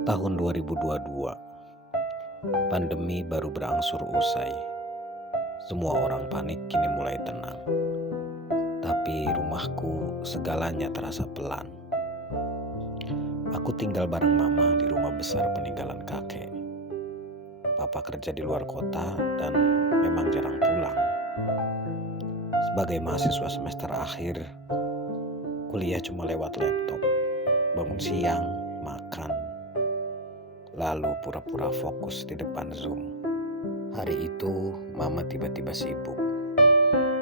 Tahun 2022, pandemi baru berangsur usai. Semua orang panik kini mulai tenang. Tapi rumahku segalanya terasa pelan. Aku tinggal bareng mama di rumah besar peninggalan kakek. Papa kerja di luar kota dan memang jarang pulang. Sebagai mahasiswa semester akhir, kuliah cuma lewat laptop. Bangun siang, makan, lalu pura-pura fokus di depan Zoom. Hari itu mama tiba-tiba sibuk,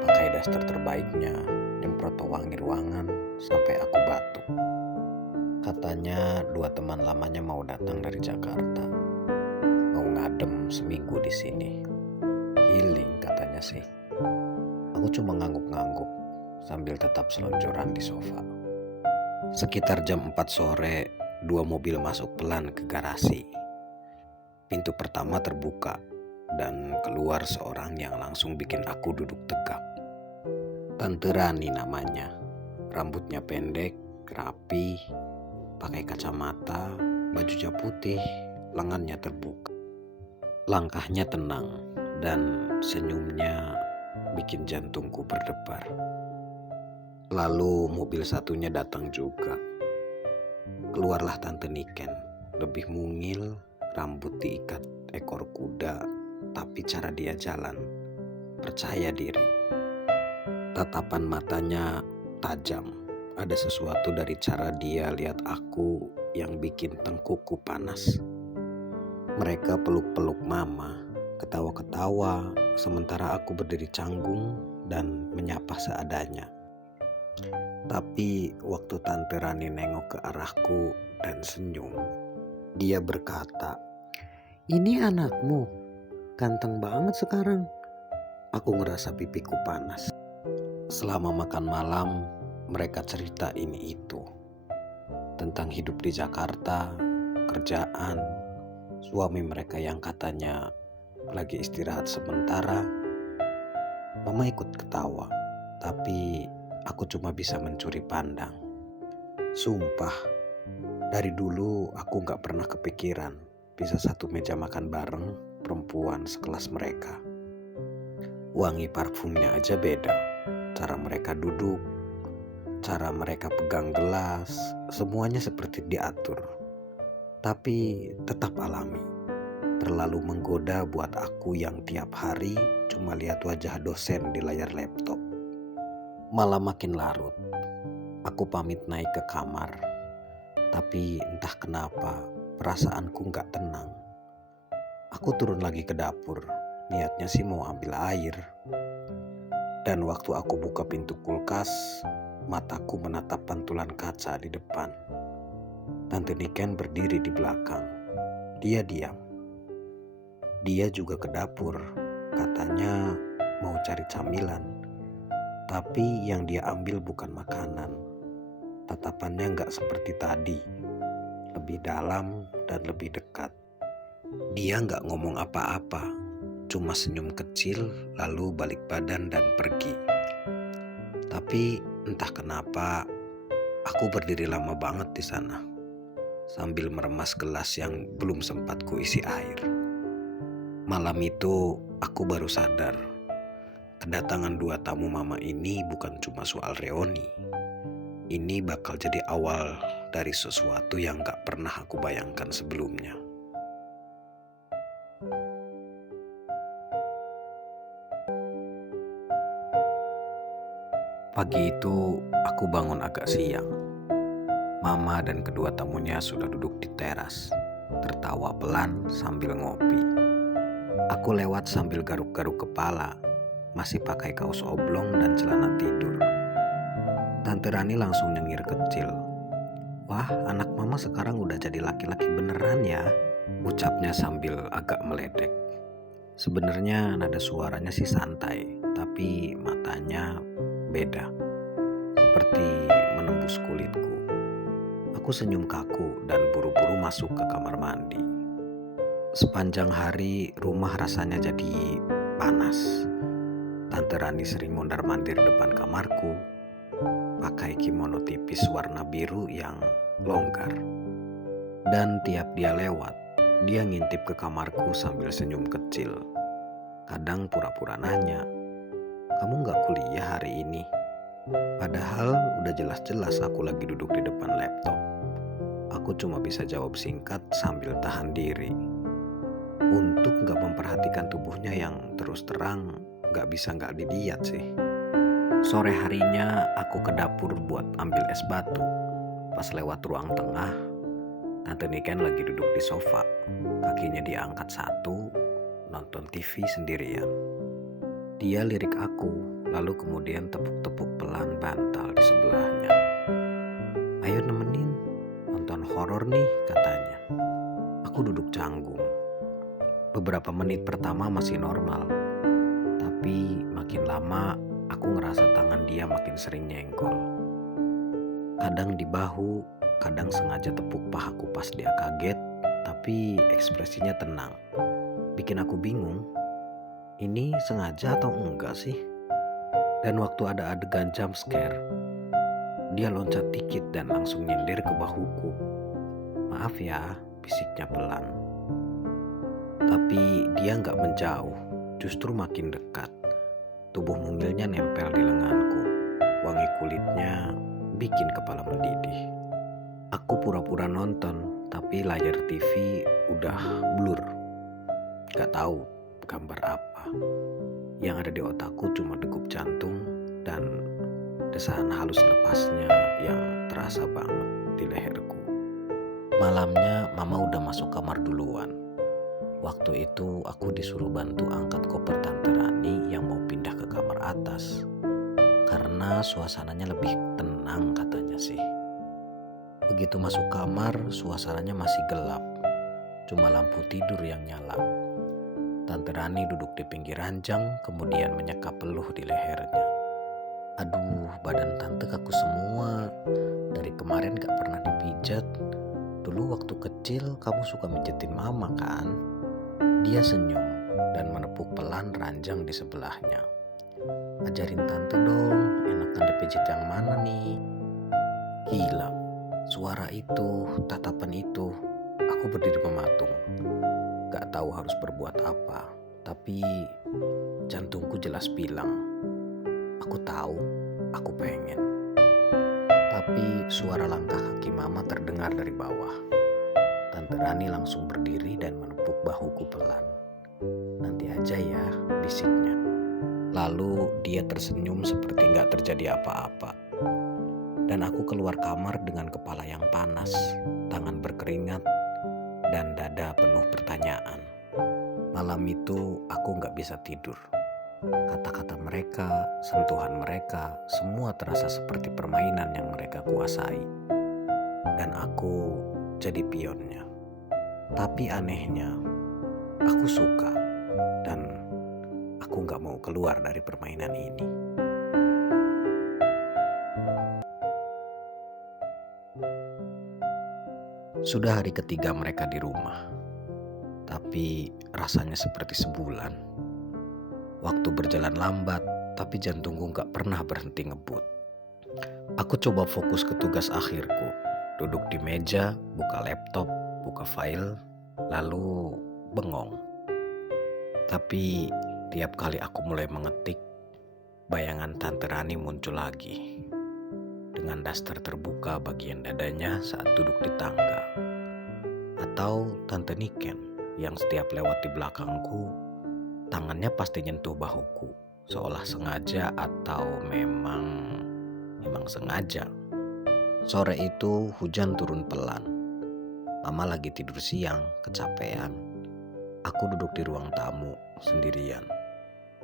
pakai daster terbaiknya, nyemprot pewangi ruangan sampai aku batuk. Katanya 2 teman lamanya mau datang dari Jakarta, mau ngadem seminggu di sini. Healing katanya sih. Aku cuma ngangguk-ngangguk sambil tetap selonjoran di sofa. Sekitar jam 4 sore, 2 mobil masuk pelan ke garasi. Pintu pertama terbuka dan keluar seorang yang langsung bikin aku duduk tegak. Tante Rani namanya. Rambutnya pendek, rapi, pakai kacamata, bajunya putih, lengannya terbuka. Langkahnya tenang dan senyumnya bikin jantungku berdebar. Lalu mobil satunya datang juga. Keluarlah Tante Niken, lebih mungil, rambut diikat ekor kuda, tapi cara dia jalan percaya diri. Tatapan matanya tajam. Ada sesuatu dari cara dia lihat aku yang bikin tengkukku panas. Mereka peluk-peluk mama, ketawa-ketawa, sementara aku berdiri canggung dan menyapa seadanya. Tapi waktu Tante Rani nengok ke arahku dan senyum, dia berkata, "Ini anakmu, ganteng banget sekarang." Aku ngerasa pipiku panas. Selama makan malam, mereka cerita ini itu. Tentang hidup di Jakarta, kerjaan, suami mereka yang katanya lagi istirahat sementara. Mama ikut ketawa, tapi aku cuma bisa mencuri pandang. Sumpah, dari dulu aku gak pernah kepikiran bisa satu meja makan bareng perempuan sekelas mereka. Wangi parfumnya aja beda, cara mereka duduk, cara mereka pegang gelas, semuanya seperti diatur. Tapi tetap alami, terlalu menggoda buat aku yang tiap hari cuma lihat wajah dosen di layar laptop. Malam makin larut, aku pamit naik ke kamar. Tapi entah kenapa perasaanku gak tenang. Aku turun lagi ke dapur, niatnya sih mau ambil air. Dan waktu aku buka pintu kulkas, mataku menatap pantulan kaca di depan. Tante Niken berdiri di belakang. Dia diam. Dia juga ke dapur, katanya mau cari camilan. Tapi yang dia ambil bukan makanan. Tatapannya gak seperti tadi, lebih dalam dan lebih dekat. Dia gak ngomong apa-apa, cuma senyum kecil lalu balik badan dan pergi. Tapi entah kenapa aku berdiri lama banget di sana, sambil meremas gelas yang belum sempat kuisi air. Malam itu aku baru sadar, kedatangan 2 tamu mama ini bukan cuma soal reuni. Ini bakal jadi awal dari sesuatu yang gak pernah aku bayangkan sebelumnya. Pagi itu aku bangun agak siang. Mama dan kedua tamunya sudah duduk di teras, tertawa pelan sambil ngopi. Aku lewat sambil garuk-garuk kepala, masih pakai kaos oblong dan celana tidur. Tante Rani langsung nyengir kecil. "Wah, anak mama sekarang udah jadi laki-laki beneran ya," ucapnya sambil agak meledek. Sebenarnya nada suaranya sih santai, tapi matanya beda, seperti menembus kulitku. Aku senyum kaku dan buru-buru masuk ke kamar mandi. Sepanjang hari rumah rasanya jadi panas. Tante Rani sering mondar-mandir depan kamarku, pakai kimono tipis warna biru yang longgar. Dan tiap dia lewat, dia ngintip ke kamarku sambil senyum kecil. Kadang pura-pura nanya, "Kamu gak kuliah hari ini?" Padahal udah jelas-jelas aku lagi duduk di depan laptop. Aku cuma bisa jawab singkat sambil tahan diri. Untuk gak memperhatikan tubuhnya yang terus terang gak bisa gak dilihat sih. Sore harinya aku ke dapur buat ambil es batu. Pas lewat ruang tengah, Tante Niken lagi duduk di sofa. Kakinya diangkat satu, nonton TV sendirian. Dia lirik aku, lalu kemudian tepuk-tepuk pelan bantal di sebelahnya. "Ayo nemenin, nonton horor nih," katanya. Aku duduk canggung. Beberapa menit pertama masih normal, tapi makin lama aku ngerasa tangan dia makin sering nyenggol. Kadang di bahu, kadang sengaja tepuk pahaku pas dia kaget, tapi ekspresinya tenang. Bikin aku bingung, ini sengaja atau enggak sih? Dan waktu ada adegan jump scare, dia loncat dikit dan langsung nyender ke bahuku. "Maaf ya," bisiknya pelan. Tapi dia nggak menjauh, justru makin dekat. Tubuh mungilnya nempel di lenganku. Wangi kulitnya bikin kepala mendidih. Aku pura-pura nonton, tapi layar TV udah blur. Gak tahu gambar apa. Yang ada di otakku cuma degup jantung dan desahan halus lepasnya yang terasa banget di leherku. Malamnya mama udah masuk kamar duluan. Waktu itu aku disuruh bantu angkat koper Tante Rani yang mau pindah ke kamar atas. Karena suasananya lebih tenang katanya sih. Begitu masuk kamar, suasananya masih gelap. Cuma lampu tidur yang nyala. Tante Rani duduk di pinggir ranjang, kemudian menyeka peluh di lehernya. "Aduh, badan tante kaku semua. Dari kemarin gak pernah dipijat. Dulu waktu kecil kamu suka mijetin mama kan?" Dia senyum dan menepuk pelan ranjang di sebelahnya. "Ajarin tante dong, enakan dipijit yang mana nih?" Gila, suara itu, tatapan itu, aku berdiri mematung. Gak tahu harus berbuat apa, tapi jantungku jelas bilang, aku tahu, aku pengen. Tapi suara langkah kaki mama terdengar dari bawah. Tante Rani langsung berdiri dan menepuk bahuku pelan. "Nanti aja ya," bisiknya. Lalu dia tersenyum seperti gak terjadi apa-apa. Dan aku keluar kamar dengan kepala yang panas, tangan berkeringat, dan dada penuh pertanyaan. Malam itu aku gak bisa tidur. Kata-kata mereka, sentuhan mereka, semua terasa seperti permainan yang mereka kuasai. Dan aku jadi pionnya. Tapi anehnya, aku suka dan aku gak mau keluar dari permainan ini. Sudah hari ketiga mereka di rumah, tapi rasanya seperti sebulan. Waktu berjalan lambat, tapi jantungku gak pernah berhenti ngebut. Aku coba fokus ke tugas akhirku, duduk di meja, buka laptop, buka file, lalu bengong. Tapi tiap kali aku mulai mengetik, bayangan Tante Rani muncul lagi. Dengan daster terbuka bagian dadanya saat duduk di tangga. Atau Tante Niken yang setiap lewat di belakangku, tangannya pasti nyentuh bahuku, seolah sengaja atau memang sengaja. Sore itu hujan turun pelan. Mama lagi tidur siang, kecapean. Aku duduk di ruang tamu, sendirian.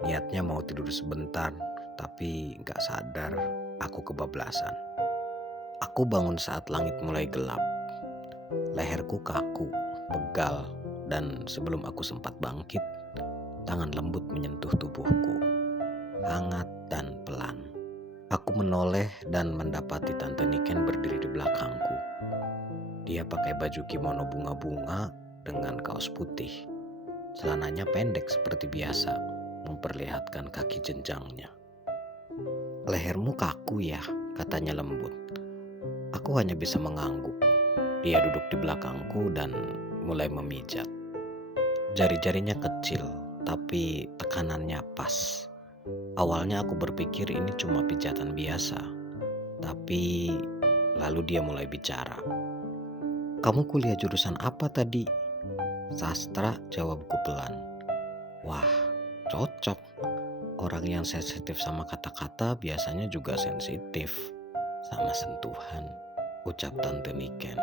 Niatnya mau tidur sebentar, tapi gak sadar aku kebablasan. Aku bangun saat langit mulai gelap. Leherku kaku, pegal, dan sebelum aku sempat bangkit, tangan lembut menyentuh tubuhku, hangat dan pelan. Aku menoleh dan mendapati Tante Niken berdiri di belakangku. Dia pakai baju kimono bunga-bunga dengan kaos putih. Celananya pendek seperti biasa, memperlihatkan kaki jenjangnya. "Lehermu kaku ya," katanya lembut. Aku hanya bisa mengangguk. Dia duduk di belakangku dan mulai memijat. Jari-jarinya kecil, tapi tekanannya pas. Awalnya aku berpikir ini cuma pijatan biasa, tapi lalu dia mulai bicara. "Kamu kuliah jurusan apa tadi?" "Sastra," jawabku pelan. Wah, cocok. Orang yang sensitif sama kata-kata biasanya juga sensitif sama sentuhan, ucap Tante Niken.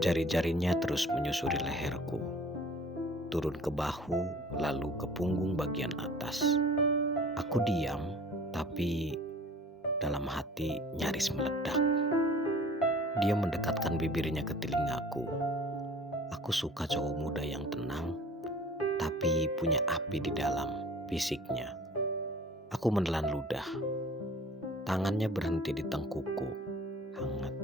Jari-jarinya terus menyusuri leherku, turun ke bahu, lalu ke punggung bagian atas. Aku diam, tapi dalam hati nyaris meledak. Dia mendekatkan bibirnya ke telingaku. Aku suka cowok muda yang tenang, tapi punya api di dalam, bisiknya. Aku menelan ludah. Tangannya berhenti di tengkukku, hangat.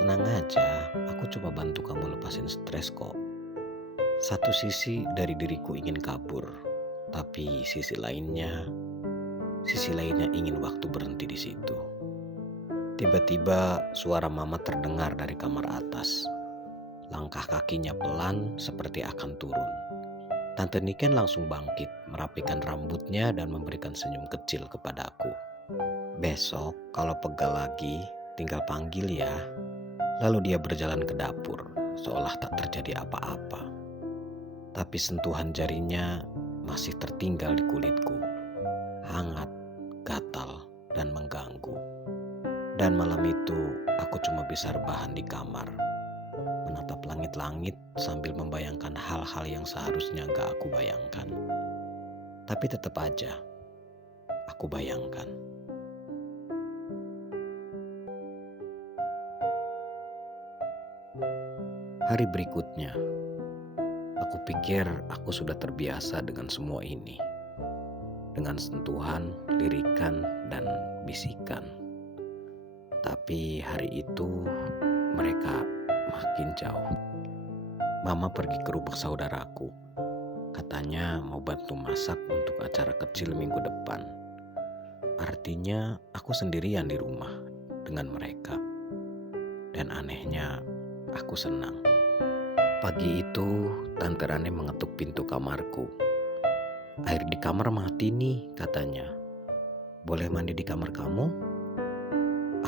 "Tenang aja, aku cuma bantu kamu lepasin stres kok." Satu sisi dari diriku ingin kabur, tapi sisi lainnya ingin waktu berhenti di situ. Tiba-tiba suara mama terdengar dari kamar atas. Langkah kakinya pelan seperti akan turun. Tante Niken langsung bangkit, merapikan rambutnya dan memberikan senyum kecil kepada aku. "Besok kalau pegal lagi, tinggal panggil ya." Lalu dia berjalan ke dapur, seolah tak terjadi apa-apa. Tapi sentuhan jarinya masih tertinggal di kulitku. Hangat, gatal, dan mengganggu. Dan malam itu aku cuma bisa rebahan di kamar, menatap langit-langit sambil membayangkan hal-hal yang seharusnya gak aku bayangkan. Tapi tetap aja, aku bayangkan. Hari berikutnya, aku pikir aku sudah terbiasa dengan semua ini. Dengan sentuhan, lirikan, dan bisikan. Tapi hari itu mereka makin jauh. Mama pergi ke rumah saudaraku. Katanya mau bantu masak untuk acara kecil minggu depan. Artinya aku sendirian di rumah dengan mereka. Dan anehnya aku senang. Pagi itu Tante Rani mengetuk pintu kamarku. "Air di kamar mati nih," katanya. "Boleh mandi di kamar kamu?"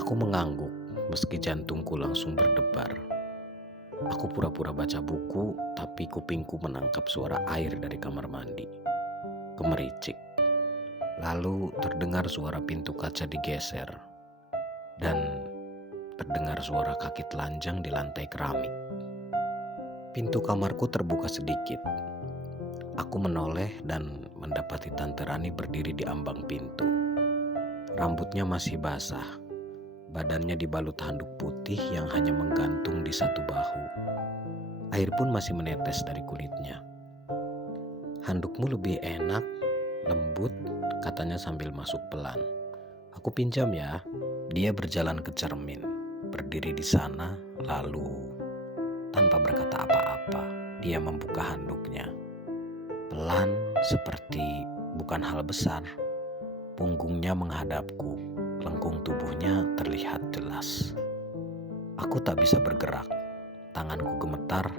Aku mengangguk meski jantungku langsung berdebar. Aku pura-pura baca buku, tapi kupingku menangkap suara air dari kamar mandi. Gemericik. Lalu terdengar suara pintu kaca digeser. Dan terdengar suara kaki telanjang di lantai keramik. Pintu kamarku terbuka sedikit. Aku menoleh dan mendapati Tante Rani berdiri di ambang pintu. Rambutnya masih basah. Badannya dibalut handuk putih yang hanya menggantung di satu bahu. Air pun masih menetes dari kulitnya. "Handukmu lebih enak, lembut," katanya sambil masuk pelan. "Aku pinjam ya." Dia berjalan ke cermin, berdiri di sana, lalu tanpa berkata apa-apa, dia membuka handuknya. Pelan seperti bukan hal besar. Punggungnya menghadapku, lengkung tubuhnya terlihat jelas. Aku tak bisa bergerak, tanganku gemetar,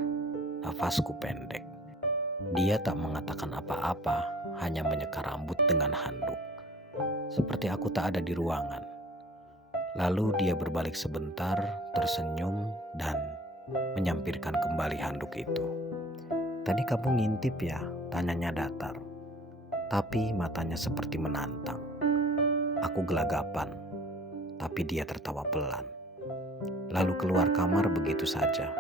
nafasku pendek. Dia tak mengatakan apa-apa, hanya menyeka rambut dengan handuk. Seperti aku tak ada di ruangan. Lalu dia berbalik sebentar, tersenyum, dan menyampirkan kembali handuk itu. "Tadi kamu ngintip ya?" tanyanya datar. Tapi matanya seperti menantang. Aku gelagapan, tapi dia tertawa pelan. Lalu keluar kamar begitu saja,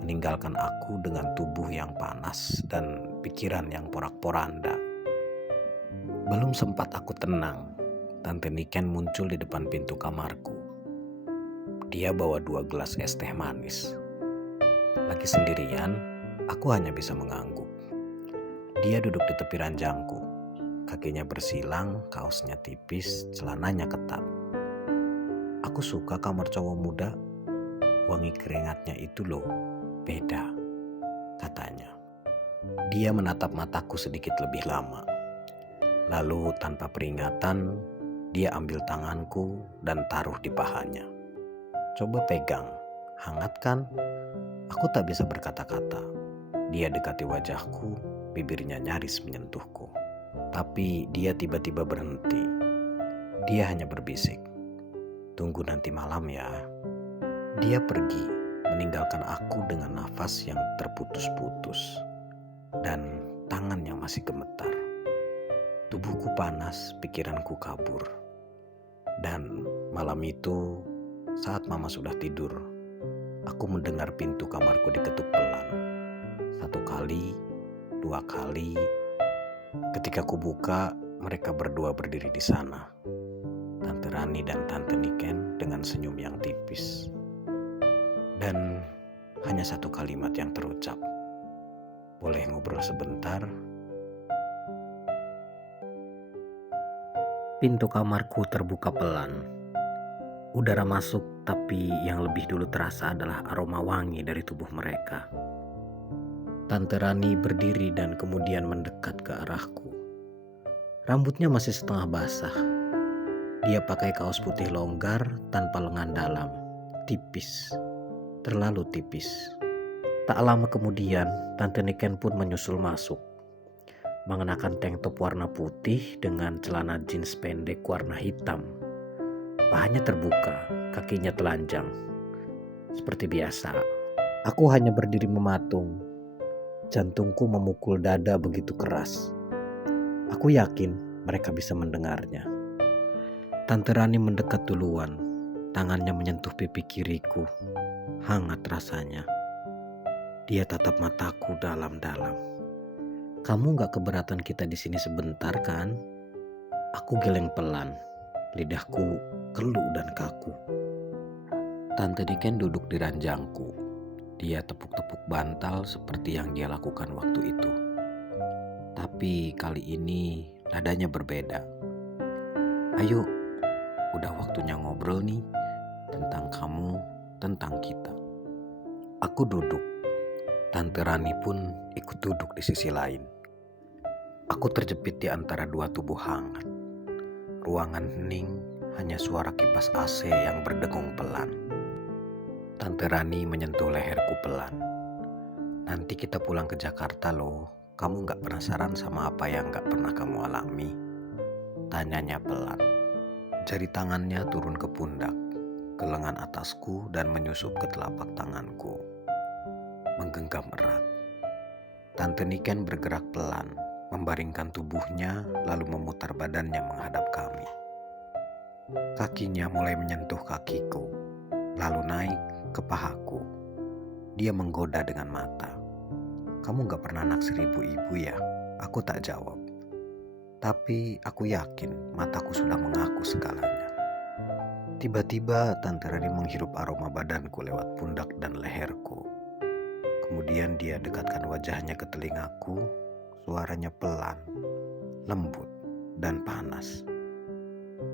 meninggalkan aku dengan tubuh yang panas dan pikiran yang porak-poranda. Belum sempat aku tenang, Tante Niken muncul di depan pintu kamarku. Dia bawa 2 gelas es teh manis. Lagi sendirian, aku hanya bisa mengangguk. Dia duduk di tepi ranjangku. Kakinya bersilang, kaosnya tipis, celananya ketat. "Aku suka kamar cowok muda. Wangi keringatnya itu loh, beda," katanya. Dia menatap mataku sedikit lebih lama. Lalu tanpa peringatan, dia ambil tanganku dan taruh di pahanya. "Coba pegang, Hangat kan? Aku tak bisa berkata-kata. Dia dekati wajahku, bibirnya nyaris menyentuhku. Tapi dia tiba-tiba berhenti. Dia hanya berbisik, "Tunggu nanti malam ya." Dia pergi, meninggalkan aku dengan nafas yang terputus-putus dan tangan yang masih gemetar. Tubuhku panas, pikiranku kabur. Dan malam itu, saat mama sudah tidur, aku mendengar pintu kamarku diketuk pelan. 1 kali, 2 kali. Ketika ku buka, mereka berdua berdiri di sana. Tante Rani dan Tante Niken dengan senyum yang tipis. Dan hanya 1 kalimat yang terucap. "Boleh ngobrol sebentar?" Pintu kamarku terbuka pelan. Udara masuk, tapi yang lebih dulu terasa adalah aroma wangi dari tubuh mereka. Tante Rani berdiri dan kemudian mendekat ke arahku. Rambutnya masih setengah basah. Dia pakai kaos putih longgar tanpa lengan dalam, tipis, terlalu tipis. Tak lama kemudian, Tante Niken pun menyusul masuk, mengenakan tank top warna putih dengan celana jeans pendek warna hitam. Pahanya terbuka, kakinya telanjang. Seperti biasa, aku hanya berdiri mematung. Jantungku memukul dada begitu keras. Aku yakin mereka bisa mendengarnya. Tante Rani mendekat duluan. Tangannya menyentuh pipi kiriku. Hangat rasanya. Dia tatap mataku dalam-dalam. "Kamu gak keberatan kita di sini sebentar kan?" Aku geleng pelan. Lidahku keluh dan kaku. Tante Niken duduk di ranjangku. Dia tepuk-tepuk bantal seperti yang dia lakukan waktu itu. Tapi kali ini nadanya berbeda. "Ayo, udah waktunya ngobrol nih. Tentang kamu, tentang kita." Aku duduk. Tante Rani pun ikut duduk di sisi lain. Aku terjepit di antara 2 tubuh hangat. Ruangan hening, hanya suara kipas AC yang berdengung pelan. Tante Rani menyentuh leherku pelan. "Nanti kita pulang ke Jakarta loh. Kamu gak penasaran sama apa yang gak pernah kamu alami?" Tanyanya pelan. Jari tangannya turun ke pundak, ke lengan atasku dan menyusup ke telapak tanganku. Menggenggam erat. Tante Niken bergerak pelan, membaringkan tubuhnya lalu memutar badannya menghadap kami. Kakinya mulai menyentuh kakiku, lalu naik ke pahaku. Dia menggoda dengan mata. "Kamu gak pernah naksir ibu-ibu ya?" Aku tak jawab. Tapi aku yakin mataku sudah mengaku segalanya. Tiba-tiba Tante Rani menghirup aroma badanku lewat pundak dan leherku. Kemudian dia dekatkan wajahnya ke telingaku. Suaranya pelan, lembut, dan panas.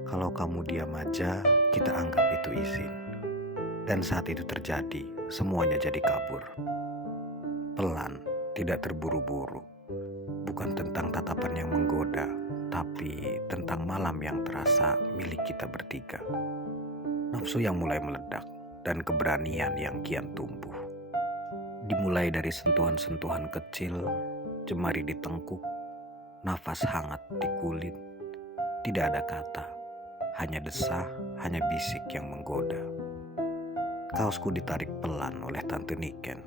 "Kalau kamu diam aja, kita anggap itu izin." Dan saat itu terjadi, semuanya jadi kabur. Pelan, tidak terburu-buru. Bukan tentang tatapan yang menggoda, tapi tentang malam yang terasa milik kita bertiga. Nafsu yang mulai meledak dan keberanian yang kian tumbuh. Dimulai dari sentuhan-sentuhan kecil, jemari di tengkuk, nafas hangat di kulit. Tidak ada kata, hanya desah, hanya bisik yang menggoda. Kaosku ditarik pelan oleh Tante Niken.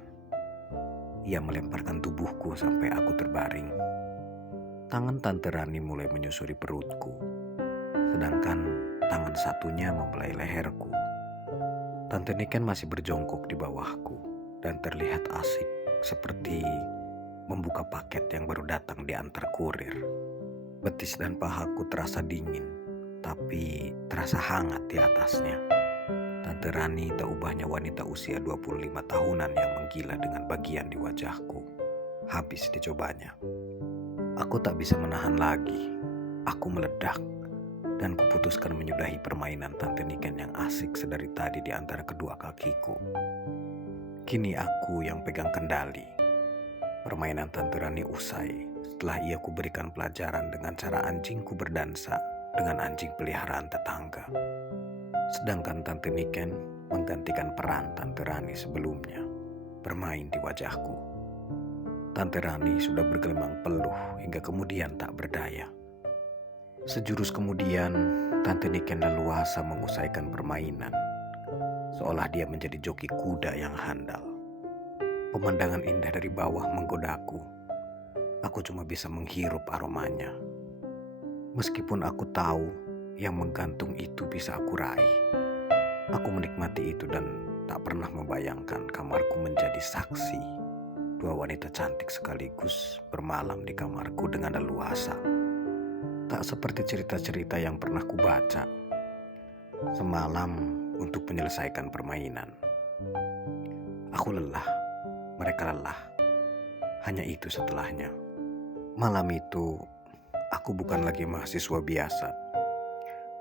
Ia melemparkan tubuhku sampai aku terbaring. Tangan Tante Rani mulai menyusuri perutku, sedangkan tangan satunya membelai leherku. Tante Niken masih berjongkok di bawahku dan terlihat asik seperti membuka paket yang baru datang di antar kurir. Betis dan pahaku terasa dingin, tapi terasa hangat di atasnya. Tante Rani tak ubahnya wanita usia 25 tahunan yang menggila dengan bagian di wajahku. Habis dicobanya. Aku tak bisa menahan lagi. Aku meledak dan kuputuskan menyudahi permainan Tante Niken yang asik sedari tadi di antara kedua kakiku. Kini aku yang pegang kendali. Permainan Tante Rani usai setelah ia kuberikan pelajaran dengan cara anjingku berdansa dengan anjing peliharaan tetangga. Sedangkan Tante Niken menggantikan peran Tante Rani sebelumnya, bermain di wajahku. Tante Rani sudah bergelimang peluh hingga kemudian tak berdaya. Sejurus kemudian, Tante Niken leluasa mengusaikan permainan, seolah dia menjadi joki kuda yang handal. Pemandangan indah dari bawah menggodaku. Aku cuma bisa menghirup aromanya. Meskipun aku tahu yang menggantung itu bisa aku raih. Aku menikmati itu dan tak pernah membayangkan kamarku menjadi saksi dua wanita cantik sekaligus bermalam di kamarku dengan leluasa. Tak seperti cerita-cerita yang pernah kubaca. Semalam untuk menyelesaikan permainan. Aku lelah, mereka lelah. Hanya itu setelahnya. Malam itu, aku bukan lagi mahasiswa biasa.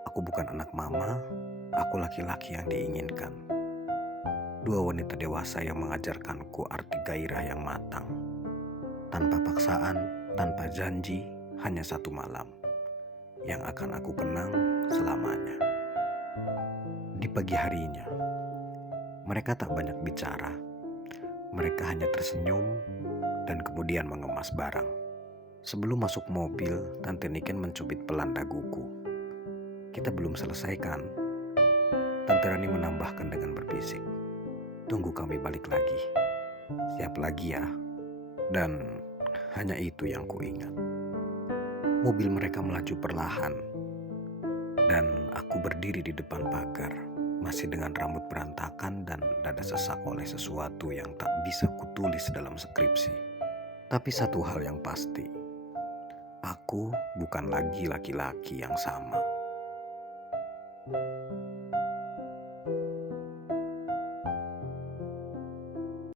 Aku bukan anak mama, aku laki-laki yang diinginkan. Dua wanita dewasa yang mengajarkanku arti gairah yang matang. Tanpa paksaan, tanpa janji, hanya satu malam yang akan aku kenang selamanya. Di pagi harinya, mereka tak banyak bicara. Mereka hanya tersenyum dan kemudian mengemas barang. Sebelum masuk mobil, Tante Niken mencubit pelan daguku. Kita belum selesai kan? Tante Rani menambahkan dengan berbisik. Tunggu kami balik lagi. Siap lagi ya. Dan hanya itu yang kuingat. Mobil mereka melaju perlahan. Dan aku berdiri di depan pagar. Masih dengan rambut berantakan dan dada sesak oleh sesuatu yang tak bisa kutulis dalam skripsi. Tapi satu hal yang pasti. Aku bukan lagi laki-laki yang sama.